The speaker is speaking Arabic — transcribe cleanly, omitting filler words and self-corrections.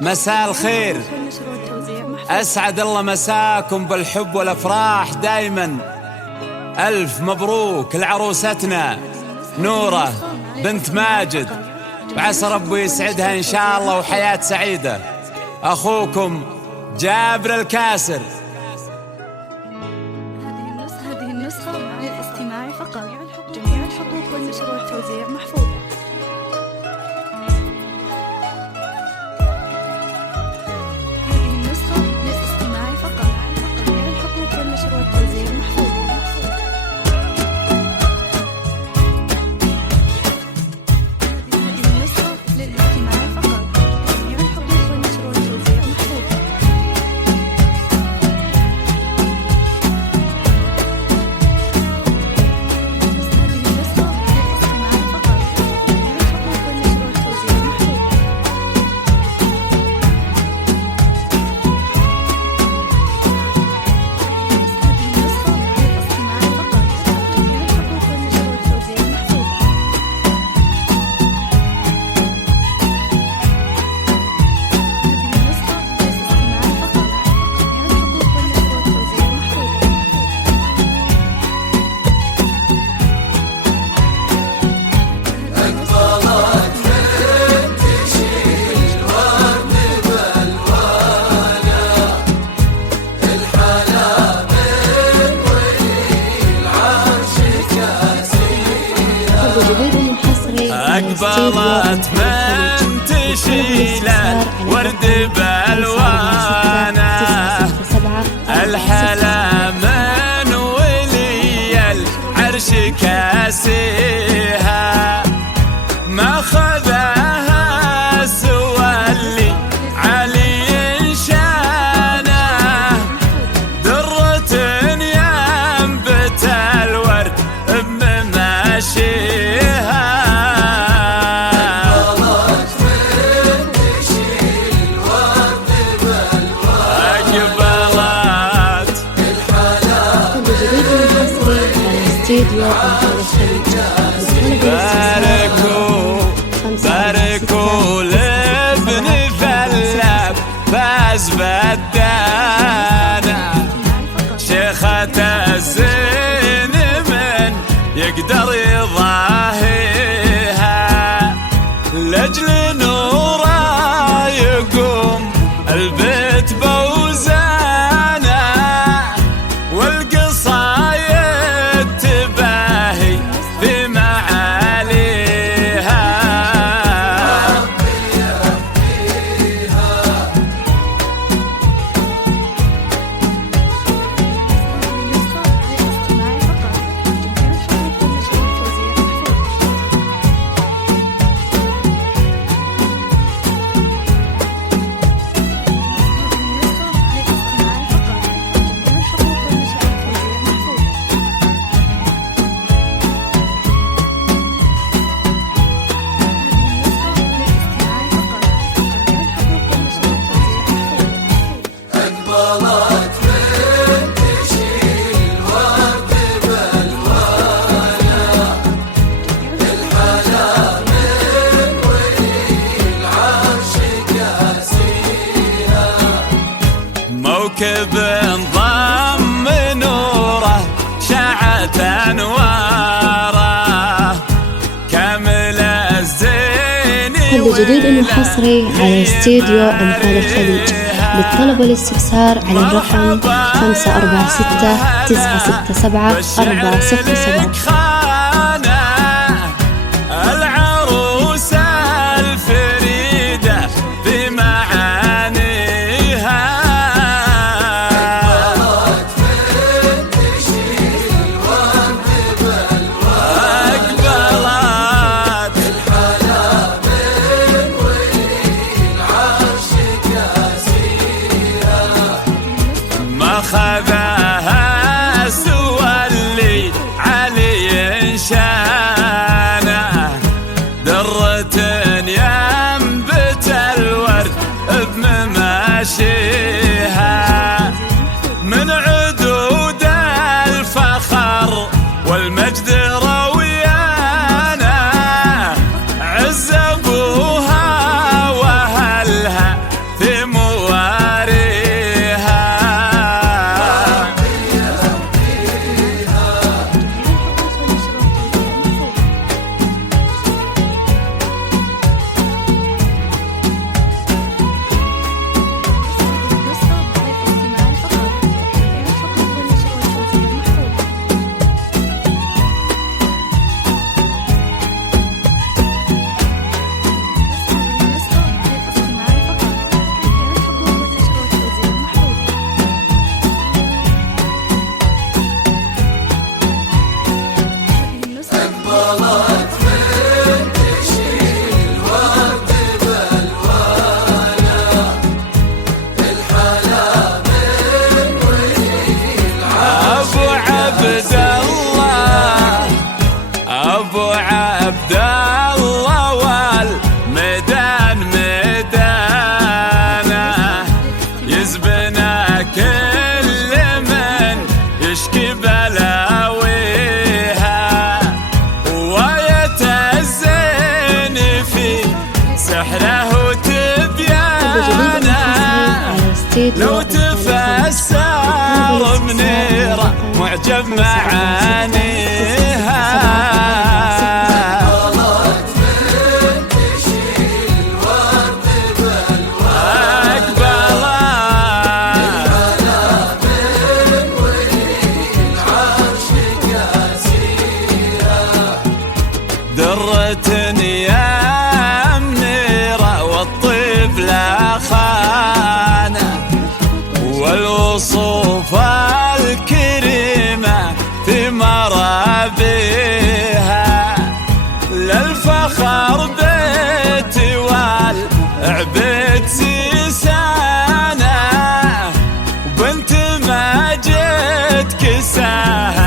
مساء الخير، أسعد الله مساكم بالحب والأفراح دايما. ألف مبروك لعروستنا نورة بنت ماجد، وعسى ربي يسعدها إن شاء الله وحياة سعيدة. أخوكم جابر الكاسر. هذه النسخة للاستماع فقط. جميع الحقوق والنشر والتوزيع محفوظة. هذه النسخة للاستماع فقط. جميع الحقوق والنشر والتوزيع محفوظة. هذه النسخة للاستماع فقط. جميع الحقوق والنشر والتوزيع محفوظة. أقبلت من تشيل ورد بالوانه، الحلا من ولي العرش كاسيها، ما خذاها سوى اللي علي شانه، درة ينبت الورد بمماشيها. باركوا لابن ثلاب فاز بدانا، شيخة الزين من يقدر يضاهيها، لأجل نورا يقوم البيت بوزانا، والقصايد تباهي بمعاليها. موكب انضم نوره شعت انواره، كامل الزين كل جديد وحصري على استديو أنفال الخليج. للطلب والاستفسار على الرقم 546 967 407. خذاها سوى اللي علي شانه، درة ينبت الورد بمماشيها، من عدود الفخر والمجد رويانا، عز ابوها واهلها الاستديو لو تفسر منيرة معجب معانيها. درة يا منيرة والطيب لا خانة، والوصوف الكريمة في مرابيها، للفخر بيتي والعبيد سيسانة، وبنت ما جيت كساها